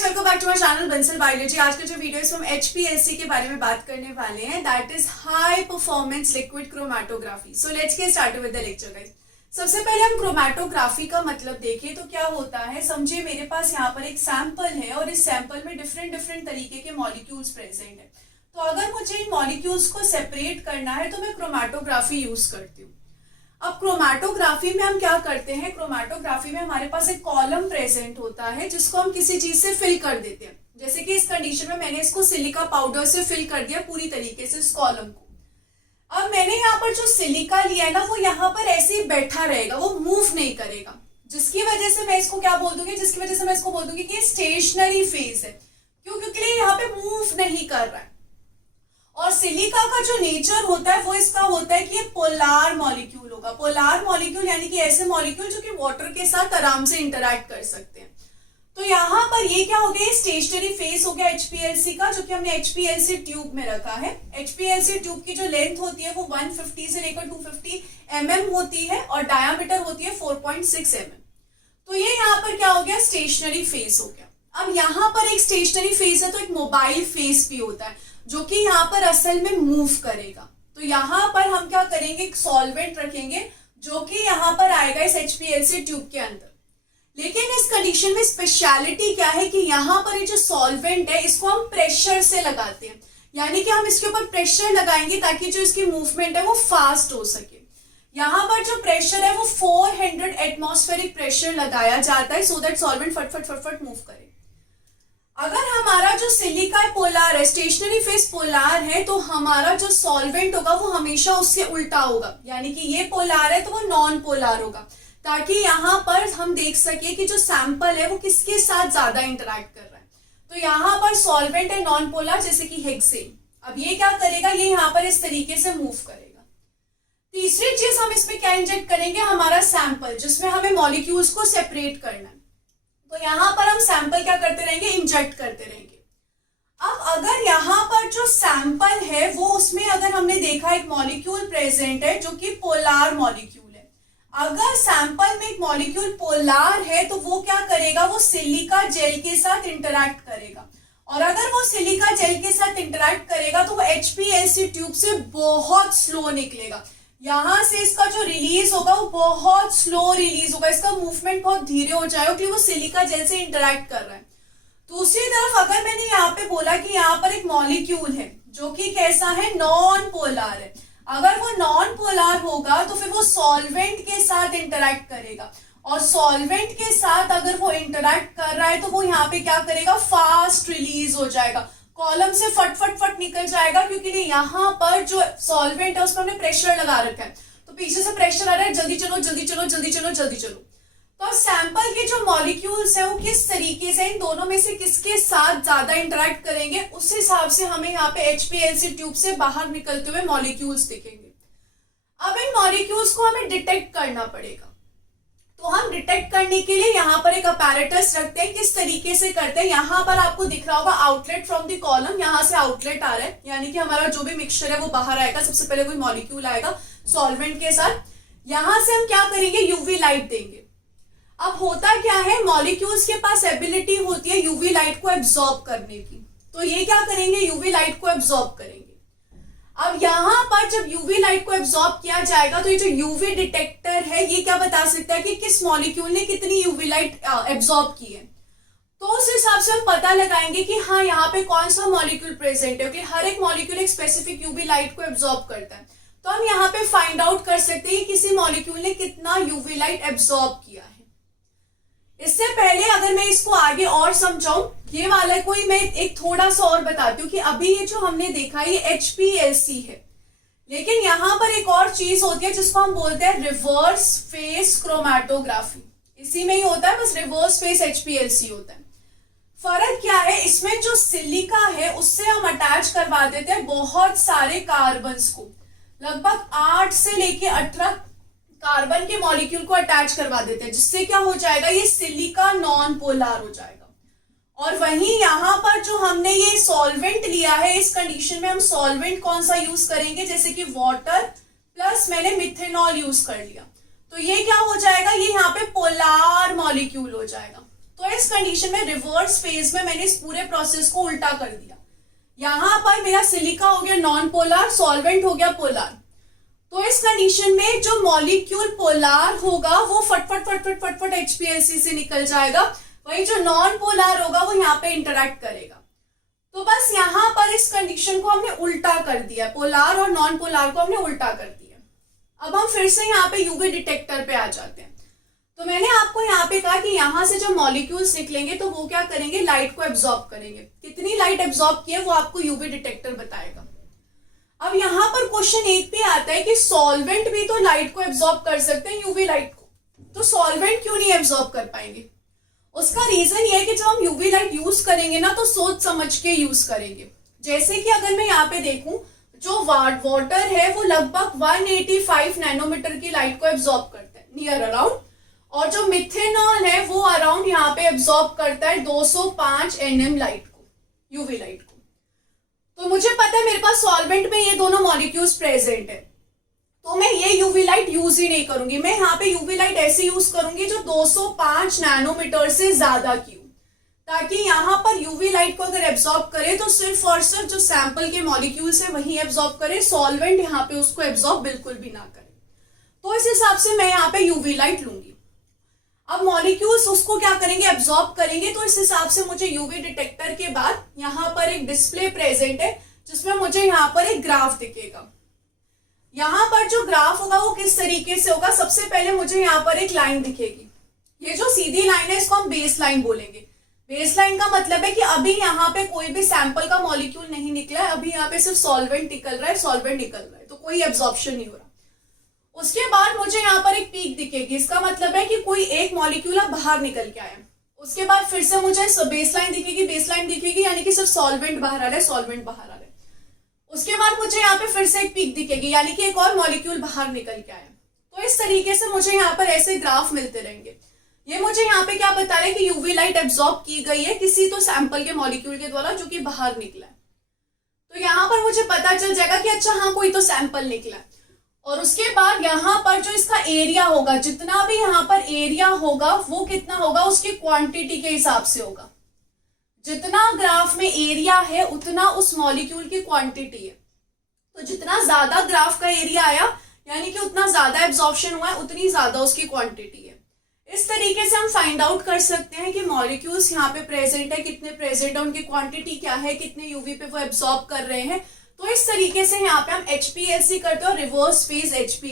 Guys, welcome back to my channel Bansal biology. आज का जो वीडियो है हम HPLC के बारे में बात करने वाले हैं, that is high performance liquid chromatography. So let's get started with the lecture guys. सबसे पहले हम क्रोमैटोग्राफी का मतलब देखें तो क्या होता है। समझिए मेरे पास यहाँ पर एक सैंपल है और इस सैंपल में डिफरेंट डिफरेंट तरीके के मॉलिक्यूल्स प्रेजेंट है। तो अगर मुझे इन मॉलिक्यूल्स को सेपरेट करना है तो मैं क्रोमैटोग्राफी यूज करती हूँ। अब क्रोमैटोग्राफी में हम क्या करते हैं, क्रोमैटोग्राफी में हमारे पास एक कॉलम प्रेजेंट होता है जिसको हम किसी चीज से फिल कर देते हैं। जैसे कि इस कंडीशन में मैंने इसको सिलिका पाउडर से फिल कर दिया पूरी तरीके से इस कॉलम को। अब मैंने यहाँ पर जो सिलिका लिया है ना, वो यहाँ पर ऐसे ही बैठा रहेगा, वो मूव नहीं करेगा, जिसकी वजह से मैं इसको क्या बोल दूंगी, कि स्टेशनरी फेज है। क्यों? क्योंकि ये यहाँ पे मूव नहीं कर रहा है। और सिलिका का जो नेचर होता है वो इसका होता है कि ये पोलार मॉलिक्यूल होगा। पोलार मॉलिक्यूल यानी कि ऐसे मॉलिक्यूल जो कि वाटर के साथ आराम से इंटरैक्ट कर सकते हैं। तो यहाँ पर ये क्या हो गया, ये स्टेशनरी फेस हो गया HPLC का, जो कि हमने HPLC ट्यूब में रखा है। HPLC ट्यूब की जो लेंथ होती है वो 150 से लेकर 250 mm होती है और डायामीटर होती है 4.6 mm। तो ये यहाँ पर क्या हो गया, स्टेशनरी फेस हो गया। अब यहाँ पर एक स्टेशनरी फेस है तो एक मोबाइल फेस भी होता है जो कि यहाँ पर असल में मूव करेगा। तो यहाँ पर हम क्या करेंगे, एक सॉल्वेंट रखेंगे जो कि यहाँ पर आएगा इस HPLC ट्यूब के अंदर। लेकिन इस कंडीशन में स्पेशलिटी क्या है कि यहाँ पर ये जो सॉल्वेंट है इसको हम प्रेशर से लगाते हैं, यानी कि हम इसके ऊपर प्रेशर लगाएंगे ताकि जो इसकी मूवमेंट है वो फास्ट हो सके। यहाँ पर जो प्रेशर है वो 400 एटमॉस्फेरिक प्रेशर लगाया जाता है सो दैट सॉल्वेंट फटफट मूव करे। अगर हमारा जो सिलिका पोलार है, स्टेशनरी फेस पोलार है, तो हमारा जो सॉल्वेंट होगा वो हमेशा उससे उल्टा होगा, यानी कि ये पोलार है तो वो नॉन पोलार होगा, ताकि यहाँ पर हम देख सके कि जो सैंपल है वो किसके साथ ज्यादा इंटरैक्ट कर रहा है। तो यहाँ पर सॉल्वेंट है नॉन पोलार, जैसे कि हेक्सेन। अब ये क्या करेगा, ये यहाँ पर इस तरीके से मूव करेगा। तीसरी चीज हम इसमें क्या इंजेक्ट करेंगे, हमारा सैंपल जिसमें हमें मॉलिक्यूल्स को सेपरेट करना है। तो यहाँ पर हम सैंपल क्या करते रहेंगे, इंजेक्ट करते रहेंगे। अब अगर यहाँ पर जो सैंपल है वो उसमें अगर हमने देखा एक मॉलिक्यूल प्रेजेंट है जो कि पोलार मॉलिक्यूल है। अगर सैंपल में एक मॉलिक्यूल पोलार है तो वो क्या करेगा, वो सिलिका जेल के साथ इंटरैक्ट करेगा। और अगर वो सिलिका जेल के साथ इंटरैक्ट करेगा तो वो HPLC ट्यूब से बहुत स्लो निकलेगा। यहाँ से इसका जो रिलीज होगा वो बहुत स्लो रिलीज होगा, इसका मूवमेंट बहुत धीरे हो जाएगा क्योंकि वो सिलिका जेल से इंटरैक्ट कर रहा है। दूसरी तरफ अगर मैंने यहाँ पे बोला कि यहाँ पर एक मॉलिक्यूल है जो कि कैसा है, नॉन पोलार है। अगर वो नॉन पोलार होगा तो फिर वो सॉल्वेंट के साथ इंटरैक्ट करेगा, और सॉल्वेंट के साथ अगर वो इंटरैक्ट कर रहा है तो वो यहाँ पे क्या करेगा, फास्ट रिलीज हो जाएगा, कॉलम से फट निकल जाएगा। क्योंकि यहाँ पर जो सॉल्वेंट है उसमें हमने प्रेशर लगा रखा है, तो पीछे से प्रेशर आ रहा है, जल्दी चलो। तो अब सैंपल के जो मॉलिक्यूल्स है वो किस तरीके से, इन दोनों में से किसके साथ ज्यादा इंटरैक्ट करेंगे, उस हिसाब से हमें यहाँ पे HPLC ट्यूब से बाहर निकलते हुए मॉलिक्यूल्स दिखेंगे। अब इन मॉलिक्यूल्स को हमें डिटेक्ट करना पड़ेगा। तो हम डिटेक्ट करने के लिए यहाँ पर एक अपैरेटस रखते हैं। किस तरीके से करते हैं, यहाँ पर आपको दिख रहा होगा आउटलेट फ्रॉम द कॉलम, यहाँ से आउटलेट आ रहा है, यानी कि हमारा जो भी मिक्सचर है वो बाहर आएगा। सबसे पहले कोई मॉलिक्यूल आएगा सॉल्वेंट के साथ, यहाँ से हम क्या करेंगे, यूवी लाइट देंगे। अब होता क्या है, मॉलिक्यूल्स के पास एबिलिटी होती है यूवी लाइट को एब्जॉर्ब करने की, तो ये क्या करेंगे, यूवी लाइट को एब्जॉर्ब करेंगे। अब यहाँ पर जब यूवी लाइट को एब्जॉर्ब किया जाएगा तो ये जो यूवी डिटेक्टर है ये क्या बता सकता है कि किस मॉलिक्यूल ने कितनी यूवी लाइट एब्जॉर्ब की है। तो उस हिसाब से हम पता लगाएंगे कि हाँ यहाँ पे कौन सा मॉलिक्यूल प्रेजेंट है, क्योंकि हर एक मॉलिक्यूल एक स्पेसिफिक यूवी लाइट को एब्जॉर्ब करता है। तो हम यहाँ पे फाइंड आउट कर सकते हैं किसी मॉलिक्यूल ने कितना यूवी लाइट एब्जॉर्ब किया है। इससे पहले अगर मैं इसको आगे और समझाऊं, ये वाला कोई मैं एक थोड़ा सा और बताती हूँ कि अभी ये जो हमने देखा ये HPLC है, लेकिन यहाँ पर एक और चीज होती है जिसको हम बोलते हैं रिवर्स फेस क्रोमैटोग्राफी। इसी में ही होता है, बस रिवर्स फेस HPLC होता है। फर्क क्या है, इसमें जो सिलिका है उससे हम अटैच करवा देते हैं बहुत सारे कार्बन्स को, लगभग 8 से लेके 18 कार्बन के मॉलिक्यूल को अटैच करवा देते हैं, जिससे क्या हो जाएगा, ये सिलिका नॉन पोलार हो जाएगा। और वहीं यहाँ पर जो हमने ये सॉल्वेंट लिया है, इस कंडीशन में हम सॉल्वेंट कौन सा यूज करेंगे, जैसे कि वाटर प्लस मैंने मिथेनॉल यूज कर लिया, तो ये क्या हो जाएगा, ये यहाँ पे पोलार मॉलिक्यूल हो जाएगा। तो इस कंडीशन में रिवर्स फेज में मैंने इस पूरे प्रोसेस को उल्टा कर दिया। यहां पर मेरा सिलिका हो गया नॉन पोलर, सॉल्वेंट हो गया पोलर। तो इस कंडीशन में जो मॉलिक्यूल पोलर होगा वो फटफट फटफट फटफट HPLC से निकल जाएगा, वही जो नॉन पोलर होगा वो यहाँ पे इंटरेक्ट करेगा। तो बस यहाँ पर इस कंडीशन को हमने उल्टा कर दिया, पोलर और नॉन पोलर को हमने उल्टा कर दिया। अब हम फिर से यहाँ पे यूवी डिटेक्टर पे आ जाते हैं। तो मैंने आपको यहाँ पे कहा कि यहाँ से जो मॉलिक्यूल्स निकलेंगे तो वो क्या करेंगे, लाइट को एब्जॉर्ब करेंगे। कितनी लाइट एब्जॉर्ब की है वो आपको यूवी डिटेक्टर बताएगा। अब यहाँ पर क्वेश्चन एक पे आता है कि सॉल्वेंट भी तो लाइट को एब्जॉर्ब कर सकते हैं, यूवी लाइट को, तो सॉल्वेंट क्यों नहीं एब्जॉर्ब कर पाएंगे? उसका रीजन ये है कि जब हम यूवी लाइट यूज करेंगे ना तो सोच समझ के यूज करेंगे। जैसे कि अगर मैं यहाँ पे देखूं, जो वाटर है वो लगभग 185 नैनोमीटर की लाइट को एब्जॉर्ब करता है नियर अराउंड, और जो मिथेनॉल है वो अराउंड यहाँ पे एब्जॉर्ब करता है 205 nm लाइट को, यूवी लाइट को। तो मुझे पता है मेरे पास सॉल्वेंट में ये दोनों मॉलिक्यूल्स प्रेजेंट है, तो मैं ये यूवी लाइट यूज ही नहीं करूंगी। मैं यहाँ पे यूवी लाइट ऐसे यूज करूंगी जो 205 नैनोमीटर से ज्यादा की हो, ताकि यहाँ पर यूवी लाइट को अगर एब्जॉर्ब करे तो सिर्फ और सिर्फ जो सैंपल के मॉलिक्यूल्स है वही एब्जॉर्ब करे, सॉल्वेंट यहाँ पे उसको एब्जॉर्ब बिल्कुल भी ना करे। तो इस हिसाब से मैं यहाँ पे यूवी लाइट लूंगी। अब मॉलिक्यूल्स उसको क्या करेंगे, एब्जॉर्ब करेंगे। तो इस हिसाब से मुझे यूवी डिटेक्टर के बाद यहाँ पर एक डिस्प्ले प्रेजेंट है जिसमें मुझे यहाँ पर एक ग्राफ दिखेगा। यहाँ पर जो ग्राफ होगा वो किस तरीके से होगा, सबसे पहले मुझे यहाँ पर एक लाइन दिखेगी। ये जो सीधी लाइन है इसको हम बेस लाइन बोलेंगे। बेस लाइन का मतलब है कि अभी यहाँ पे कोई भी सैंपल का मॉलिक्यूल नहीं निकला है, अभी यहाँ पे सिर्फ सॉल्वेंट निकल रहा है, सॉल्वेंट निकल रहा है, तो कोई एब्जॉर्प्शन नहीं हो रहा। उसके बाद मुझे यहाँ पर एक पीक दिखेगी, इसका मतलब है कि कोई एक मॉलिक्यूल अब बाहर निकल के आया। उसके बाद फिर से मुझे बेसलाइन दिखेगी, बेसलाइन दिखेगी यानी कि सिर्फ सॉल्वेंट बाहर आ रहा है, सॉल्वेंट बाहर आ रहा है। उसके बाद मुझे यहाँ पे फिर से एक पीक दिखेगी यानी कि एक और मॉलिक्यूल बाहर निकल के आया। तो इस तरीके से मुझे यहाँ पर ऐसे ग्राफ मिलते रहेंगे। ये मुझे यहाँ पे क्या बता रहा है कि यूवी लाइट एब्जॉर्ब की गई है किसी तो सैंपल के मॉलिक्यूल के द्वारा जो कि बाहर निकला है। तो यहाँ पर मुझे पता चल जाएगा कि अच्छा हाँ कोई तो सैंपल निकला है। और उसके बाद यहाँ पर जो इसका एरिया होगा, जितना भी यहाँ पर एरिया होगा वो कितना होगा, उसकी क्वांटिटी के हिसाब से होगा। जितना ग्राफ में एरिया है उतना उस मॉलिक्यूल की क्वांटिटी है। तो जितना ज्यादा ग्राफ का एरिया आया यानी कि उतना ज्यादा एब्जॉर्प्शन हुआ है, उतनी ज्यादा उसकी क्वांटिटी है। इस तरीके से हम फाइंड आउट कर सकते हैं कि मॉलिक्यूल्स यहाँ पे प्रेजेंट है, कितने प्रेजेंट है, उनकी क्वांटिटी क्या है, कितने यूवी पे वो एब्जॉर्ब कर रहे हैं। तो इस तरीके से यहाँ पे हम HPLC करते हैं और रिवर्स फेज HPLC